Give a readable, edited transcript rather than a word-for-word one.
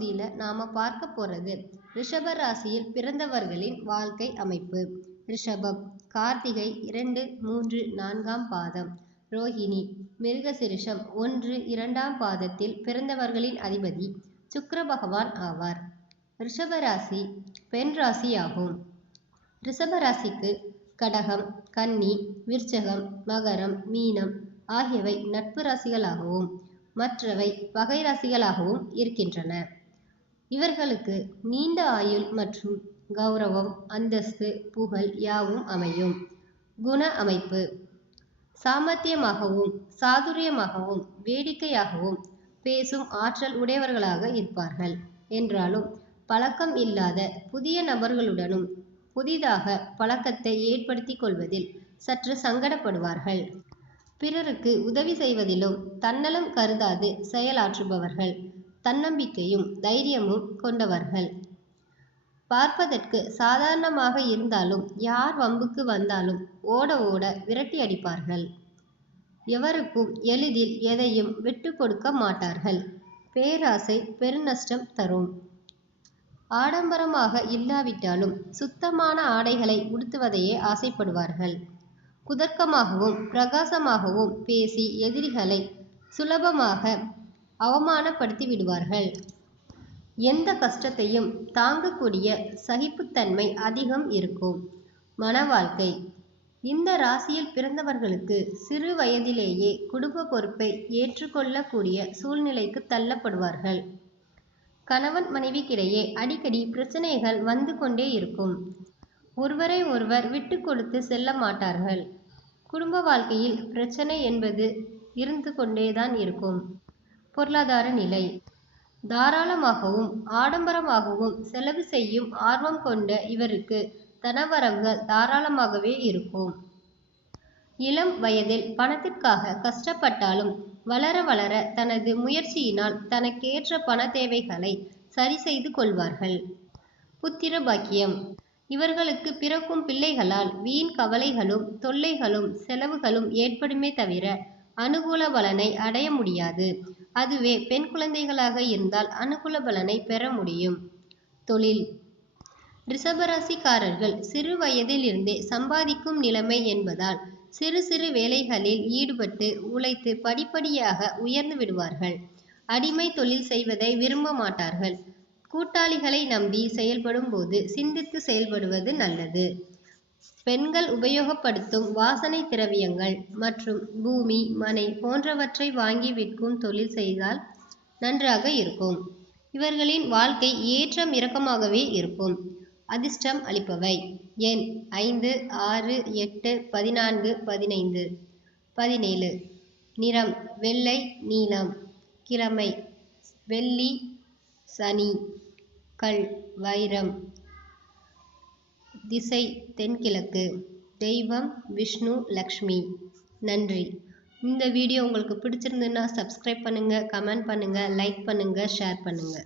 பகுதியில் நாம் பார்க்க போகிறது ரிஷப ராசியில் பிறந்தவர்களின் வாழ்க்கை அமைப்பு. ரிஷபம் கார்த்திகை 2, 3, 4ஆம் பாதம், ரோஹிணி மிருகசிரிஷம் 1, 2ஆம் பாதத்தில் பிறந்தவர்களின் அதிபதி சுக்கிர பகவான் ஆவார். ரிஷப ராசி பெண் ராசியாகும். ரிஷப ராசிக்கு கடகம், கன்னி, விருச்சகம், மகரம், மீனம் ஆகியவை நட்பு ராசிகளாகவும் மற்றவை பகை ராசிகளாகவும் இருக்கின்றன. இவர்களுக்கு நீண்ட ஆயுள் மற்றும் கௌரவம், அந்தஸ்து, புகழ் யாவும் அமையும். குண அமைப்பு சாமர்த்தியமாகவும் சாதுரியமாகவும் வேடிக்கையாகவும் பேசும் ஆற்றல் உடையவர்களாக இருப்பார்கள். என்றாலும் பழக்கம் இல்லாத புதிய நபர்களுடனும் புதிதாக பழக்கத்தை ஏற்படுத்தி கொள்வதில் சற்று சங்கடப்படுவார்கள். பிறருக்கு உதவி செய்வதிலும் தன்னலம் கருதாது செயலாற்றுபவர்கள். தன்னம்பிக்கையும் தைரியமும் கொண்டவர்கள். பார்ப்பதற்கு சாதாரணமாக இருந்தாலும் யார் வம்புக்கு வந்தாலும் ஓட ஓட விரட்டி அடிப்பார்கள். எவருக்கும் எளிதில் எதையும் விட்டு கொடுக்க மாட்டார்கள். பேராசை பெருநஷ்டம் தரும். ஆடம்பரமாக இல்லாவிட்டாலும் சுத்தமான ஆடைகளை உடுத்துவதையே ஆசைப்படுவார்கள். குதர்க்கமாகவும் பிரகாசமாகவும் பேசி எதிரிகளை சுலபமாக அவமானப்படுத்தி விடுவார்கள். எந்த கஷ்டத்தையும் தாங்கக்கூடிய சகிப்புத்தன்மை அதிகம் இருக்கும். மன வாழ்க்கை இந்த ராசியில் பிறந்தவர்களுக்கு சிறு வயதிலேயே குடும்ப பொறுப்பை ஏற்றுக்கொள்ளக்கூடிய சூழ்நிலைக்கு தள்ளப்படுவார்கள். கணவன் மனைவிக்கிடையே அடிக்கடி பிரச்சனைகள் வந்து கொண்டே இருக்கும். ஒருவரை ஒருவர் விட்டு கொடுத்து செல்ல மாட்டார்கள். குடும்ப வாழ்க்கையில் பிரச்சனை என்பது இருந்து கொண்டேதான் இருக்கும். பொருளாதார நிலை தாராளமாகவும் ஆடம்பரமாகவும் செலவு செய்யும் ஆர்வம் கொண்ட இவருக்கு தனவரவுகள் தாராளமாகவே இருக்கும். இளம் வயதில் பணத்திற்காக கஷ்டப்பட்டாலும் வளர வளர தனது முயற்சியினால் தனக்கேற்ற பண தேவைகளை சரி செய்து கொள்வார்கள். புத்திர பாக்கியம் இவர்களுக்கு பிறக்கும் பிள்ளைகளால் வீண் கவலைகளும் தொல்லைகளும் செலவுகளும் ஏற்படுமே தவிர அனுகூல பலனை அடைய முடியாது. அதுவே பெண் குழந்தைகளாக இருந்தால் அனுகூல பலனை பெற முடியும். தொழில் ரிஷபராசிக்காரர்கள் சிறு வயதில் இருந்தே சம்பாதிக்கும் நிலைமை என்பதால் சிறு சிறு வேலைகளில் ஈடுபட்டு உழைத்து படிப்படியாக உயர்ந்து விடுவார்கள். அடிமை தொழில் செய்வதை விரும்ப மாட்டார்கள். கூட்டாளிகளை நம்பி செயல்படும் போது சிந்தித்து செயல்படுவது நல்லது. பெண்கள் உபயோகப்படுத்தும் வாசனை திரவியங்கள் மற்றும் பூமி, மனை போன்றவற்றை வாங்கி விற்கும் தொழில் செய்தால் நன்றாக இருக்கும். இவர்களின் வாழ்க்கை ஏற்றம் இறக்கமாகவே இருக்கும். அதிர்ஷ்டம் அளிப்பவை எண் 5, 6, 8, 14, 15, 17. நிறம் வெள்ளை, நீலம். கிழமை வெள்ளி, சனி. கல் வைரம். திசை தென்கிழக்கு. தெய்வம் விஷ்ணு லக்ஷ்மி. நன்றி. இந்த வீடியோ உங்களுக்கு பிடிச்சிருந்ததுன்னா சப்ஸ்கிரைப் பண்ணுங்க, கமெண்ட் பண்ணுங்க, லைக் பண்ணுங்க, ஷேர் பண்ணுங்க.